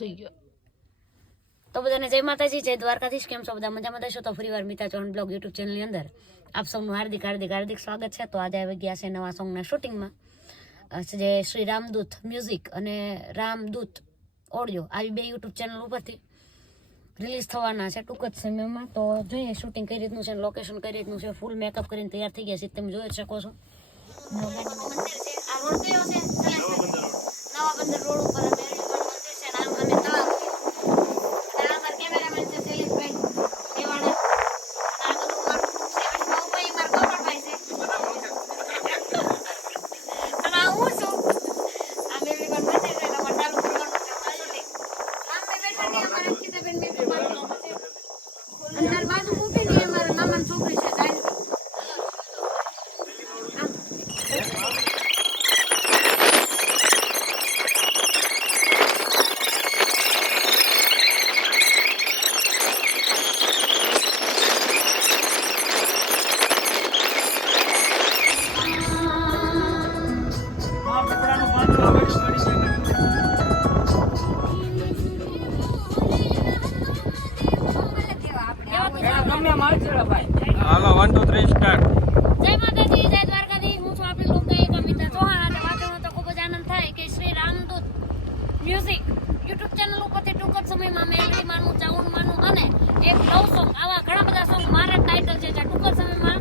થઈ ગયો. તો બધાને જય માતાજી, જય દ્વારકાધીશ. કેમ છો બધા? મજામાં થશો તો ફરીવાર મિતા ચૌહાણ બ્લોગ યુટ્યુબ ચેનલની અંદર આપ સૌનું હાર્દિક હાર્દિક હાર્દિક સ્વાગત છે. તો આજે આવી ગયા છે નવા સોંગના શૂટિંગમાં, જે શ્રી રામદૂત મ્યુઝિક અને રામદૂત ઓડિયો આવી બે યુટ્યુબ ચેનલ ઉપરથી રિલીઝ થવાના છે ટૂંક જ સમયમાં. તો જોઈએ શૂટિંગ કઈ રીતનું છે, લોકેશન કઈ રીતનું છે. ફૂલ મેકઅપ કરીને તૈયાર થઈ ગયા છે, તમે જોઈ શકો છો. મંદિર છે, આ રોડ કયો છે? નવા બંદર રોડ ઉપર મંદિર છે, નામ અને તળાવ છે. હાલો 1 2 3 સ્ટાર્ટ. જય માતાજી, જય દ્વારકાધીશ. હું છું આપણી લોકગાયક અમિતા ચૌહાણ. અને વાંચવાનો તો ખૂબ જ આનંદ થાય કે Shri Ramdoot music YouTube channel ઉપરથી ટૂંક જ સમયમાં મેલડી માનું, ચાઉન માનું અને એક લવ સોંગ, આવા ઘણા બધા સોંગ મારા ટાઇટલ છે જે ટૂંક જ સમયમાં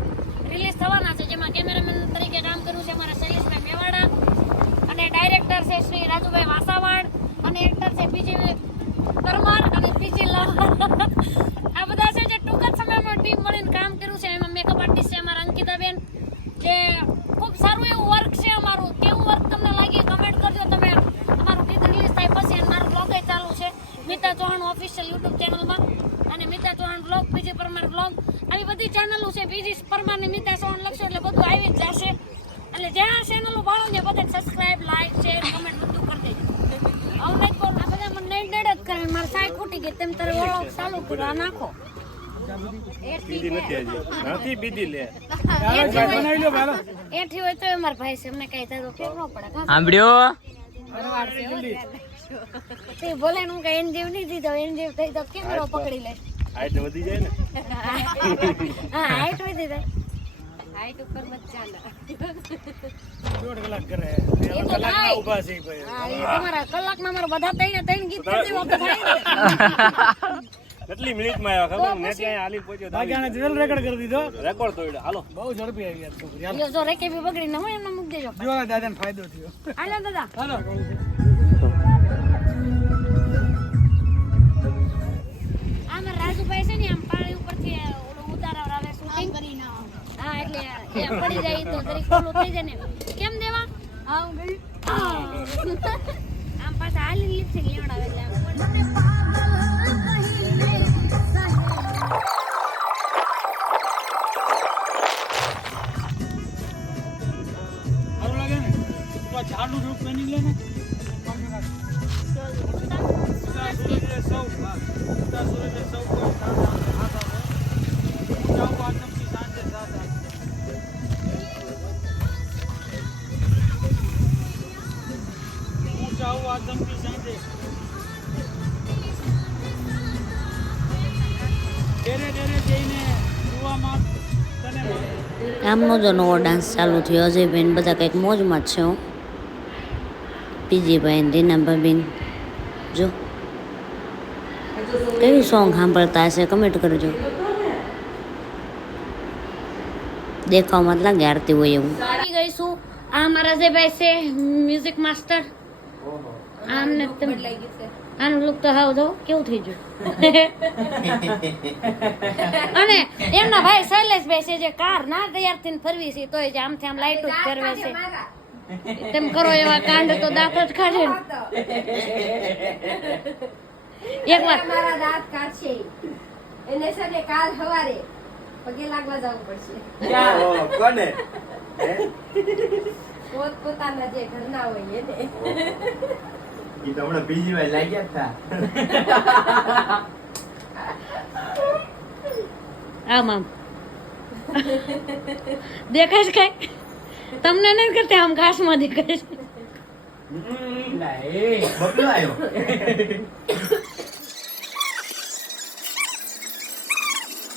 રિલીઝ થવાના છે. જેમાં કેમેરામેન તરીકે કામ કર્યું છે મારા શૈલેષભાઈ મેવાડા અને ડાયરેક્ટર છે શ્રી રાજુભાઈ વાસાવાડ અને એક્ટર છે પીજી પરમાર અને પીજી લાલ. આ બધા છે જે ટૂંક જ સમયમાં ટીમ મળીને કામ કર્યું છે. એમાં મેકઅપ આર્ટિસ્ટ છે અમારા અંકિતાબેન, જે ખૂબ સારું એવું વર્ક છે અમારું. કેવું વર્ક તમને લાગી કમેન્ટ કરજો તમે. અમારું ગીત રિલીઝ થાય પછી અને મારું બ્લોગ ચાલુ છે મિતા ચૌહાણ ઓફિશિયલ યુટ્યુબ ચેનલમાં અને Mita Chauhan blog, PG Parmar blog, આવી બધી ચેનલો છે. પીજી પરમાર ને મિતા ચૌહાણ લખશો એટલે બધું આવી જ જશે. એટલે જ્યાં ચેનલો ભાળો ને બધે સબસ્ક્રાઇબ, લાઈક, શેર, કમેન્ટ બધું કરી દેજો. આવું નહીં કરો, આ બધા મને નહીં ડેડ જ કરે. મારે સાઈ ખૂટી ગઈ, તેમ તારે ઓળો ચાલુ કરવા નાખો. એઠી હોય તો અમારા ભાઈ છે, અમને કઈ થાય કેમ ન પડે. સાંભળ્યો તે બોલે હું કઈ એન જેવ નહીં દીધો, એન જેવ થઈ તો કેમેરો પકડી લે. હાઈટ વધી જાય ને. હા, હાઈટ વધી જાય. હાઈટ ઉપર મત ચાલે. 1.5 કલાક કરે. એ તો થાય. ઊભા છે ભાઈ. હા, એ તમારા કલાકમાં મારા બધા ત્રણ ગીત થઈ જાય તો થાય. કેટલી મિનિટમાં આવ્યા ખબર? મેં ત્યાં હાલી પહોંચ્યો. બાગાને જલ રેકોર્ડ કરી દીધો. રેકોર્ડ તોડ્યો. હાલો. બહુ ઝડપી આવી યાર છોકરી. હાલો. જો રેકે બી બગડી ન હોય એમને મૂકી દેજો. જો દાદાને ફાયદો થયો. હાલો દાદા. હાલો. આમાં રાજુભાઈ છે ને આમ પાણી ઉપરથી ઓલો ઉતારાવ આવે શૂટિંગ કરીને. હા, એટલે એ પડી જાય તો દરેક ઓલું થઈ જાય ને. કેમ દેવા? આમ ગઈ. આમ પાછા હાલી લિપસ્ટિક લેવડાવે એટલે આમ ચાલુ રૂપ બની લે ને. આમનો જો નવો ડાન્સ ચાલુ થયો. અજયભાઈ બધા કંઈક મોજમાં જ છે. હું પીજીભાઈ ને રીના ભાભીન જો કેવી સોંગ સાંભળતા હશે કમેન્ટ કરજો. દેખાવમાં જ લાગે આરતી હોય એવું. આવી ગઈશું. આ મારા અજયભાઈ છે મ્યુઝિક માસ્ટર. આમને બદલાઈ ગયું છે. આનું લુક તો હાવ જો કેવું થઈ ગયું. અને એમના ભાઈ શૈલેષભાઈ છે જે કાર ના તૈયાર થઈને ફરવી છે તોય જે આમથી આમ લાઈટ જ ફેરવે છે. તેમ કરો એવા કાંડ તો દાંત જ કાઢે ને. એક વાર મારા દાંત કાઢશે એને સને કાલ સવારે પગે લાગવા જવું પડશે. કોને? પોતાના જે ઘરના હોય એને. ઈ તો હમણાં બીજી વાર લાગ્યા હતા. આમ આમ દેખાય છે કઈ? તમને નહીં કરતા આમ ઘાસમાં દેખાય છે. બબલો આવ્યો.